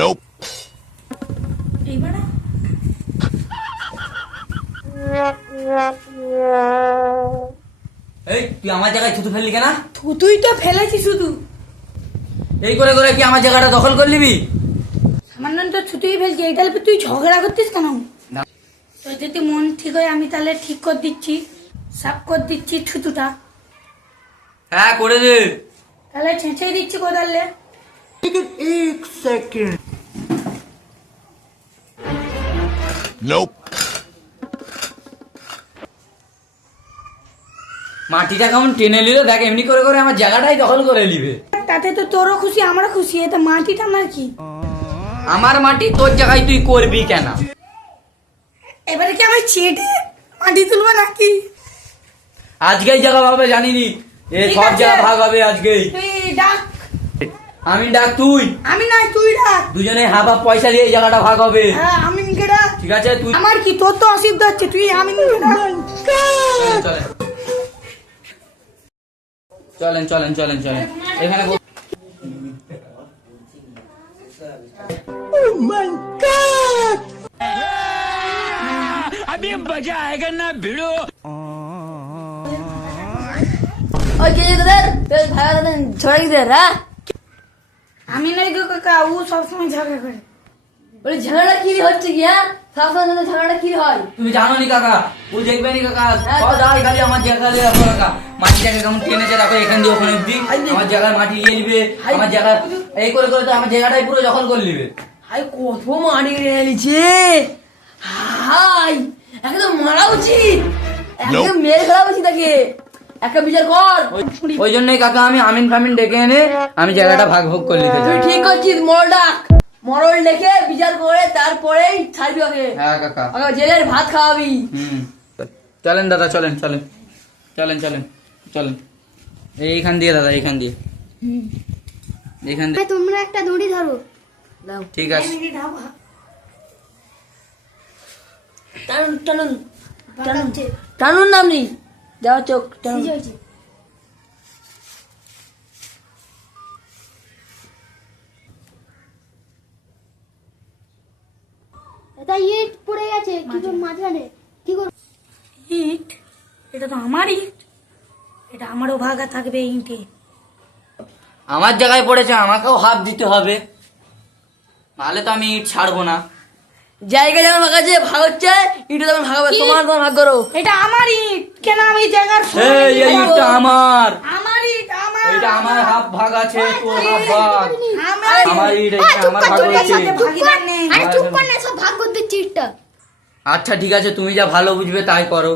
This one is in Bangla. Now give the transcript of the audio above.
Nope. এই তুই আমার জায়গায় থুতু ফেললি কেন? তুই তো ফেলেছিস শুধু এই করে করে কি আমার জায়গাটা দখল করে নিবি? সামান্য তো ছুতুই ফেলছি, এই তাহলে তুই ঝগড়া করতিস কেন? না। তোর যদি মন ঠিক হয় আমি তাহলে ঠিক করে দিচ্ছি, সাফ করে দিচ্ছি ছুতুটা। হ্যাঁ করে দে। তাহলে ছেঁচে দিচ্ছি কোদালে। এক সেকেন্ড। Nope. মাটিটা কেমন টেনে নিল দেখ, এমনি করে করে আমার জায়গাটাই দখল করে নিবে। তাতে তো তোরও খুশি আমারও খুশি, এটা মাটিটা আমার কি? আমার মাটি তোর জায়গায় তুই করবি কেন? এবারে কি আমি ছেটে মাটি তুলবো নাকি? আজকেই জায়গা হবে জানিনি, এ ঠিক সব আছে। জায়গা ভাগ হবে আজকেই। তুই ডাক। আমি ডাক তুই, আমি নাই, তুই ডাক। দুজনে হাফ হাফ পয়সা দিয়ে এই জায়গাটা ভাগ হবে। হ্যাঁ আমি নিকে ডাক। ঠিক আছে তুই আমার কি, তোর তো অসুবিধা হচ্ছে, তুই আমি নিকে ডাক। চলেন চলেন চলেন চলেন এখানে বস। আমি নাই গো কাকা, ও সবসময় ঝগড়া করে। ঝগড়া কি হচ্ছে কি? হ্যাঁ, সবসময় ঝগড়া কি হয়? তুমি জানো নি কাকা, ও দেখবে নি কাকা, সদাই খালি আমার জায়গা দিয়ে রাখো কাকা। মাটিটাকে কেমন টেনেছে রাখো এখান দিয়ে ওখানে অব্দি, আমার জায়গায় মাটি নিয়ে নিবে, আমার জায়গা এই করে করে তো আমার জায়গাটাই পুরো দখল করে নিবে। হাই কত মাটি নিচ্ছে, হাই একদম মারা উচিত, একদম মেরে ফেলা উচিত তাকে, একটা বিচার কর। ওই জন্যই কাকা আমি আমিন ফামিন ডেকে এনে আমি জায়গাটা ভাগ ভাগ করে নিতে তুই চাই। ঠিক করছিস, মরল ডাক, মরল ডেকে বিচার করে তারপরেই ছাড়বি ওকে, হ্যাঁ কাকা। ওকে জেলের ভাত খাওয়াবি। চলেন দাদা চলেন চলেন চলেন চলেন চলেন এইখান দিয়ে দাদা, এইখান দিয়ে এইখান দিয়ে। তোমরা একটা দড়ি ধরো। ঠিক আছে টানুন টানুন টানুন টানুন, নাম নেই যাওয়া চোখ টানুন। এটা ইট পড়ে গেছে কি করে মাঝখানে, কি করে? ইট? এটা তো আমার ইট, এটা আমারও ভাগা থাকবে ইটে। আমার জায়গায় পড়েছে, আমাকেও হাফ দিতে হবে, নাহলে তো আমি ইট ছাড়বো না। জায়গা যেমন ভাগ আছে, ভাগ হচ্ছে, ইটে তেমন ভাগ হবে, তোমার তোমার ভাগ করো। এটা আমার ইট, কেন আমি জায়গার এই এই ইটটা আমার, আমার ইট, আমার এটা আমার হাফ ভাগ আছে, তোর হাফ ভাগ। আমার আমার ইট, এটা আমার ভাগ হয়েছে। আরে চুপ কর না, সব ভাগ করে দিচ্ছি ইটটা। আচ্ছা ঠিক আছে, তুমি যা ভালো বুঝবে তাই করো।